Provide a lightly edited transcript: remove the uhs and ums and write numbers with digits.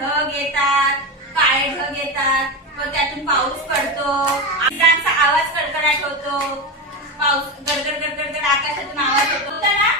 ढग येतात, काळे ढग येतात, मग त्यातून पाऊस पडतो, विजांचा आवाज कडकडाट होतो, पाऊस गडगड गडगड आकाशातून आवाज होतो ना,